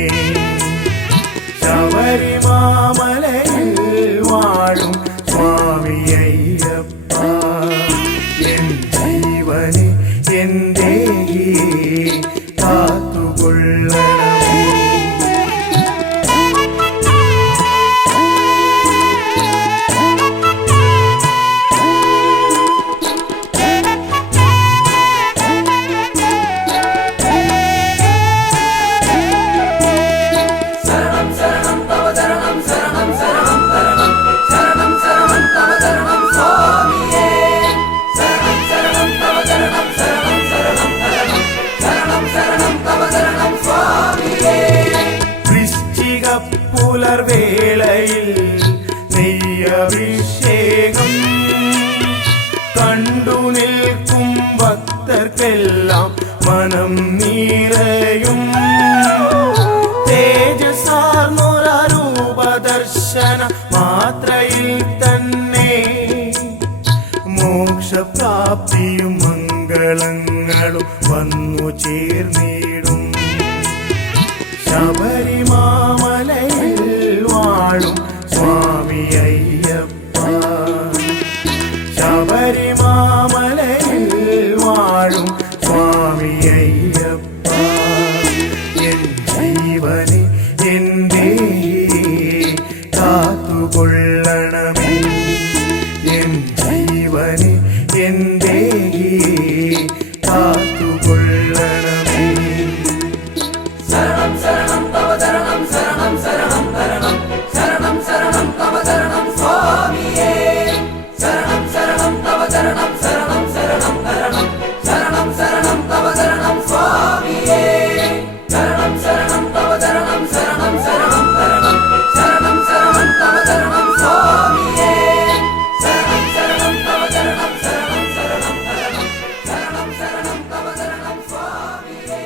ശബരിമാമലയിൽ വാഴും സ്വാമി അയ്യപ്പ. എൻ ജീവനെ എൻ്റെ കാത്തുകൊള്ളണമേ. ദർശന മാത്രയിൽ തന്നെ മോക്ഷപ്രാപ്തിയും മംഗളങ്ങളും വന്നു ചേർന്നിടും. ശബരിമാമലയിൽ വാഴും സ്വാമി അയ്യപ്പ, ശബരിമാമലയിൽ വാഴും സ്വാമി അയ്യപ്പ, എൻ ജീവനെ എന്റെ കാത്തുകൊള്ളണമേ, എൻ ജീവനെ എന്റെ കാത്തുകൊള്ളണമേ. ശരണം ശരണം തവ ശരണം ശരണം ശരണം തരണം ശരണം ശരണം തവ ശരണം സ്വാമിയേ ശരണം ശരണം തവ ശരണം ശരണം ശരണം തരണം ശരണം ശരണം തവ ശരണം സ്വാമിയേ ശരണം ശരണം തവ ശരണം ശരണം ശരണം തരണം ശരണം ശരണം തവ ശരണം സ്വാമിയേ ശരണം ശരണം തവ ശരണം ശരണം ശരണം തരണം ശരണം ശരണം തവ ശരണം സ്വാമിയേ.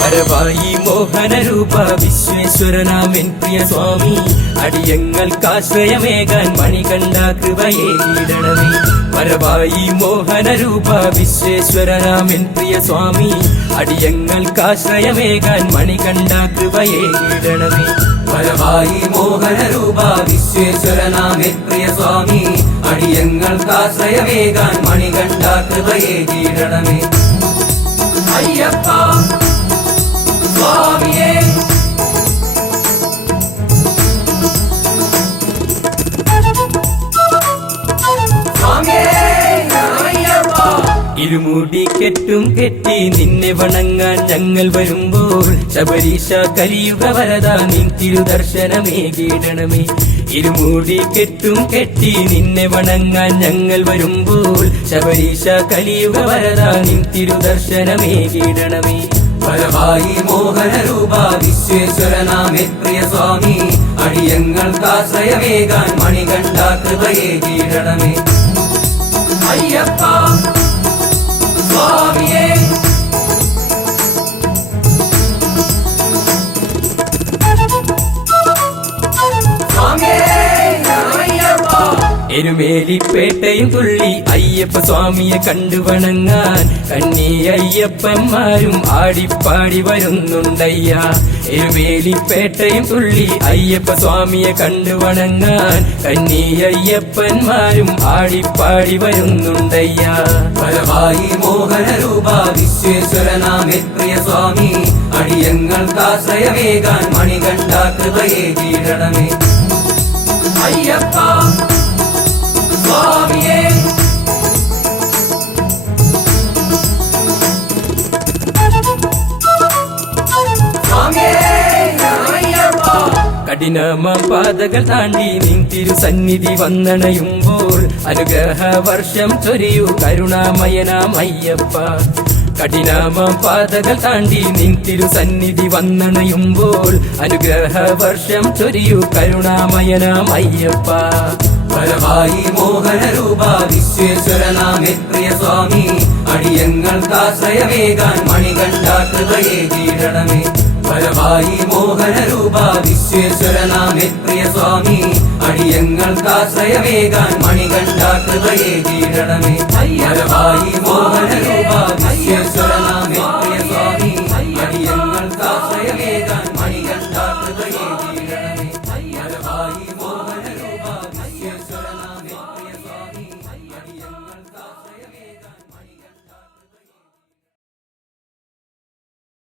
വരവായി മോഹനരൂപ വിശ്വേശ്വരനാമൻ പ്രിയ സ്വാമി അടിയങ്ങൾക്കാശ്രയമേകാൻ മണികണ്ഠ കൃപയേകിടണമേ. വരവായി മോഹനരൂപ വിശ്വേശ്വരനാമൻ പ്രിയ സ്വാമി അടിയങ്ങൾക്കാശ്രയമേകാൻ മണികണ്ഠ കൃപയേകിടണമേ. വരവായി മോഹനരൂപ വിശ്വേശ്വരനാമേ പ്രിയ സ്വാമി അടിയങ്ങൾക്കാശ്രയമേകാൻ മണികണ്ഠ കൃപയേകിടണമേ. അയ്യപ്പ സ്വാമിയേ സ്വാമിയേ അയ്യപ്പ ഇരുമുടി കെട്ടും കെട്ടി നിന്നെ വണങ്ങാൻ ഞങ്ങൾ വരുമ്പോൾ ശബരീശ കലിയുഗ വരദ നിൻ തിരുദർശനമേകിടണമേ. ഇരുമുടി കെട്ടും കെട്ടി നിന്നെ വണങ്ങാൻ ഞങ്ങൾ വരുമ്പോൾ ശബരീശ കലിയുഗ വരദ നിൻ തിരുദർശനമേകിടണമേ. വരവായി മോഹനരൂപ വിശ്വേശ്വരനാമേ പ്രിയ സ്വാമി അടിയങ്ങൾക്കാശ്രയമേകാൻ മണികണ്ഠ കൃപയേകിടണമേ. അയ്യപ്പ സ്വാമിയേ സ്വാമിയേ അയ്യപ്പ എരുമേലിപ്പേട്ടയും തുള്ളി അയ്യപ്പ സ്വാമിയെ കണ്ടു വണങ്ങാൻ കന്നി അയ്യപ്പന്മാരും ആടിപ്പാടി വരുന്നുണ്ടയ്യ. എരുമേലിപ്പേട്ടയും തുള്ളി അയ്യപ്പ സ്വാമിയെ കണ്ടു വണങ്ങാൻ കന്നി അയ്യപ്പന്മാരും ആടിപ്പാടി വരുന്നുണ്ടയ്യ. വരവായി മോഹനരൂപ വിശ്വേശ്വരനാമേ പ്രിയ സ്വാമി അടിയങ്ങൾക്കാശ്രയമേകാൻ മണികണ്ഠ കൃപയേകിടണമേ. അയ്യപ്പ സ്വാമിയേ സ്വാമിയേ അയ്യപ്പ കഠിനമാം പാതകൾ താണ്ടി നിൻ തിരുസന്നിധി വന്നണയുമ്പോൾ അനുഗ്രഹ വർഷം ചൊരിയൂ കരുണാമയനാം അയ്യപ്പ. കഠിനമാം പാതകൾ താണ്ടി നിൻ തിരുസന്നിധി വന്നണയുമ്പോൾ അനുഗ്രഹ വർഷം ചൊരിയൂ കരുണാമയനാം അയ്യപ്പ. വരവായി മോഹനരൂപ വിശ്വേശ്വരനാമേ പ്രിയ സ്വാമി അടിയങ്ങൾക്കാശ്രയമേകാൻ മണികണ്ഠ കൃപയേകിടണമേ. വരവായി മോഹനരൂപ വിശ്വേശ്വരനാമേ പ്രിയ സ്വാമി അടിയങ്ങൾക്കാശ്രയമേകാൻ മണികണ്ഠ കൃപയേകിടണമേ. വരവായി മോഹനരൂപ